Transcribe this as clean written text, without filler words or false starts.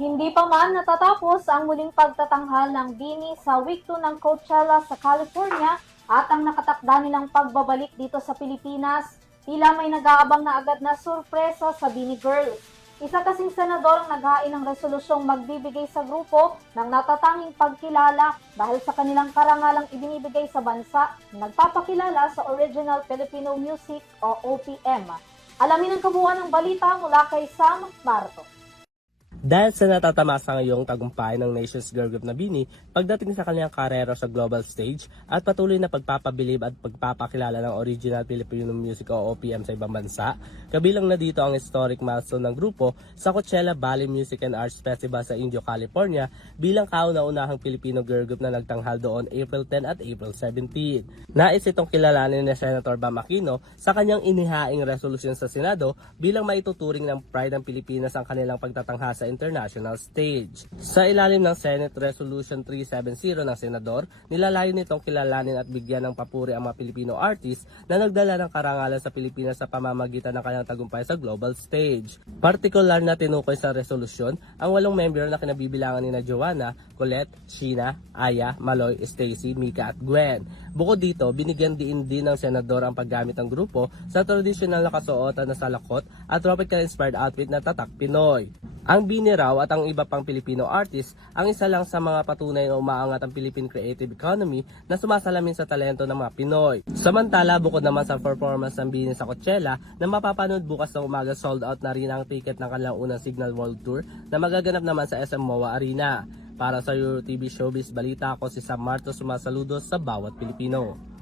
Hindi pa man natatapos ang muling pagtatanghal ng BINI sa Week 2 ng Coachella sa California at ang nakatakda nilang pagbabalik dito sa Pilipinas, tila may nag-aabang na agad na sorpresa sa BINI Girls. Isa kasing senador ang naghain ng resolusyong magbibigay sa grupo ng natatanging pagkilala dahil sa kanilang karangalang ibinibigay sa bansa na nagpapakilala sa Original Filipino Music o OPM. Alamin ang kabuuan ng balita mula kay Sam Marto. Dahil sa natatamasa ngayong tagumpay ng Nations Girl Group na BINI pagdating sa kanyang karera sa global stage at patuloy na pagpapabilib at pagpapakilala ng Original Filipino Music o OPM sa ibang bansa, kabilang na dito ang historic milestone ng grupo sa Coachella Valley Music and Arts Festival sa Indio, California bilang kauna-unahang Filipino girl group na nagtanghal doon April 10 at April 17. Nais itong kilalanin ni Senator Bam Aquino sa kanyang inihaing resolusyon sa Senado bilang maituturing ng Pride ng Pilipinas ang kanilang pagtatanghal sa international stage. Sa ilalim ng Senate Resolution 370 ng Senador, nilalayo nitong kilalanin at bigyan ng papuri ang mga Pilipino artists na nagdala ng karangalan sa Pilipinas sa pamamagitan ng kanyang tagumpay sa global stage. Partikular na tinukoy sa resolusyon ang 8 member na kinabibilangan ni Joanna, Colette, Sheena, Aya, Maloy, Stacy, Mika at Gwen. Bukod dito, binigyan din ng senador ang paggamit ng grupo sa tradisyonal na kasuotan na salakot at tropical-inspired outfit na tatak Pinoy. Ang BINI raw at ang iba pang Filipino artists ang isa lang sa mga patunay na umaangat ang Philippine creative economy na sumasalamin sa talento ng mga Pinoy. Samantala, bukod naman sa performance ng BINI sa Coachella na mapapanood bukas ng umaga, sold out na rin ang ticket ng kanilang unang Signal World Tour na magaganap naman sa SM MOA Arena. Para sa EuroTV Showbiz Balita, ako si Sam Marto, sumasaludos sa bawat Pilipino.